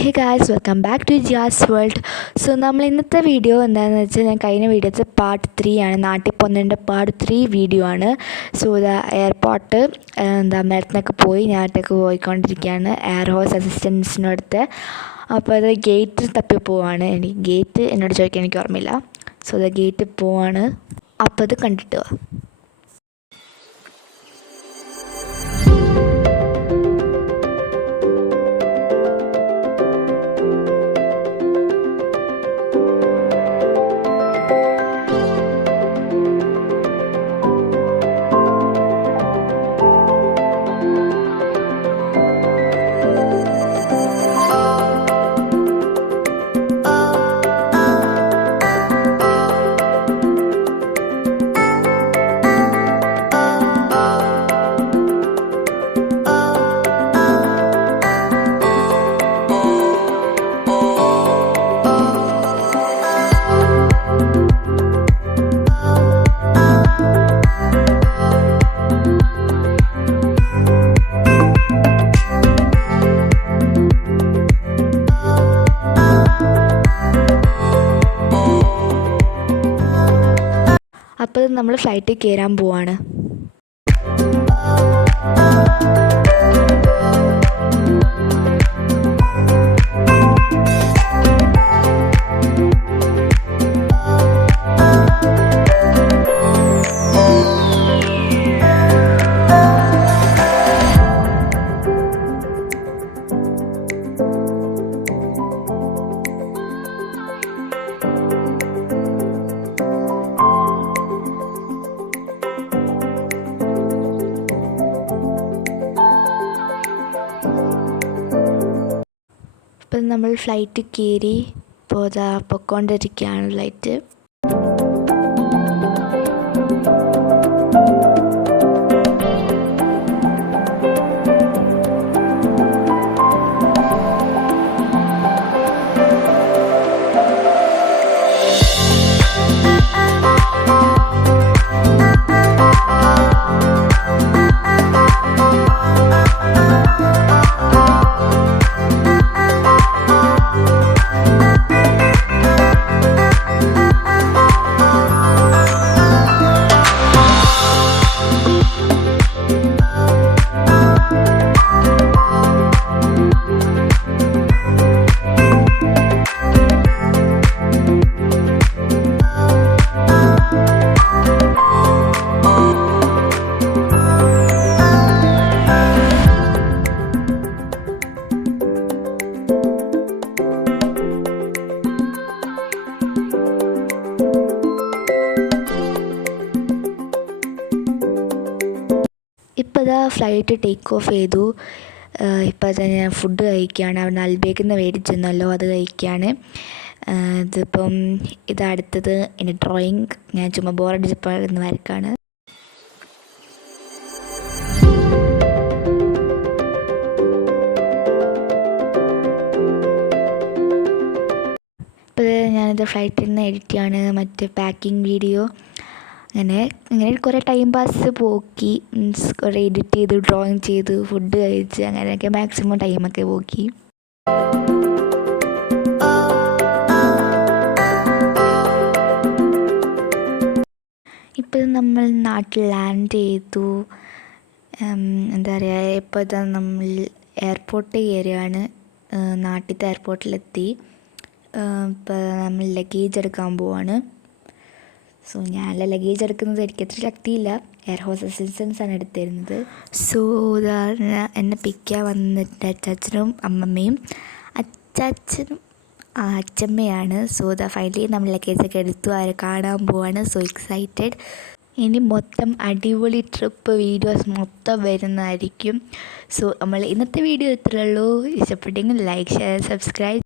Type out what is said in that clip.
Hey guys, welcome back to Jiyas world. So നമ്മൾ ഇന്നത്തെ video എന്താണെന്ന് വെച്ചാൽ, ഞാൻ കഴിഞ്ഞ വീഡിയോത്തെ പാർട്ട് 3 ആണ്. നാട്ടിൽ പോകുന്നതിൻ്റെ പാർട്ട് 3 വീഡിയോ ആണ്. സോ എയർപോർട്ട് മരത്തിനൊക്കെ പോയി ഞാനൊക്കെ പോയിക്കൊണ്ടിരിക്കുകയാണ് എയർ ഹോസ് അസിസ്റ്റൻസിനടുത്ത്. അപ്പോൾ അത് ഗേറ്റ് തപ്പി പോവാണ്. എനിക്ക് ഗേറ്റ് എന്നോട് ചോദിക്കാൻ എനിക്ക് ഓർമ്മയില്ല. സോ അത് ഗേറ്റിൽ പോവാണ്. അപ്പോൾ അത് കണ്ടിട്ട് വാ. അപ്പോൾ നമ്മൾ ഫ്ലൈറ്റിൽ കയറാൻ പോവാണ്. ഇപ്പം നമ്മൾ ഫ്ലൈറ്റ് കയറി പൊയ്ക്കൊണ്ടിരിക്കുകയാണ് ഫ്ലൈറ്റ്. ഇപ്പോൾ ഇതാ ഫ്ലൈറ്റ് ടേക്ക് ഓഫ് ചെയ്തു. ഇപ്പോൾ അത് ഞാൻ ഫുഡ് കഴിക്കുകയാണ്. അവിടെ അൽബേക്കിൽ നിന്ന് മേടിച്ചെന്നല്ലോ, അത് കഴിക്കുകയാണ്. ഇതിപ്പം ഇതടുത്തത് എൻ്റെ ഡ്രോയിങ്. ഞാൻ ചുമ്മാ ബോറടിച്ചപ്പോൾ ഇന്ന് വരക്കാണ്. ഇപ്പോൾ ഞാനിത് ഫ്ലൈറ്റിൽ നിന്ന് എഡിറ്റ് ചെയ്യാണ്, മറ്റേ പാക്കിംഗ് വീഡിയോ. അങ്ങനെ കുറേ ടൈം പാസ് പോക്കി, മീൻസ് കുറേ എഡിറ്റ് ചെയ്ത്, ഡ്രോയിങ് ചെയ്ത്, ഫുഡ് കഴിച്ച്, അങ്ങനെയൊക്കെ മാക്സിമം ടൈമൊക്കെ പോക്കി. ഇപ്പോൾ നമ്മൾ നാട്ടിൽ ലാൻഡ് ചെയ്തു. എന്താ പറയുക, ഇപ്പോൾ ഇതാ നമ്മൾ എയർപോർട്ട് കയറിയാണ്. നാട്ടിലത്തെ എയർപോർട്ടിലെത്തി. ഇപ്പോൾ നമ്മൾ ലഗേജ് എടുക്കാൻ പോവാണ്. സോ ഞാനല്ല ലഗേജ് എടുക്കുന്നത്, എനിക്ക് അത്ര ശക്തിയില്ല. എയർ ഹോസ് അസിസ്റ്റൻസാണ് എടുത്തിരുന്നത്. സോ എന്നെ പിക്കാൻ വന്നിട്ട് അച്ചാച്ചനും അമ്മമ്മയും. അച്ചാച്ചനും അച്ചമ്മയാണ്. സോ ഫൈനലി നമ്മൾ ലഗേജൊക്കെ എടുത്തു, അവരെ കാണാൻ പോവാണ്. So excited. ഇനി മൊത്തം അടിപൊളി ട്രിപ്പ് വീഡിയോസ് മൊത്തം വരുന്നതായിരിക്കും. സോ നമ്മൾ ഇന്നത്തെ വീഡിയോ ഇത്രയേ ഉള്ളൂ. ഇഷ്ടപ്പെട്ടെങ്കിൽ ലൈക്ക്, ഷെയർ, സബ്സ്ക്രൈബ്.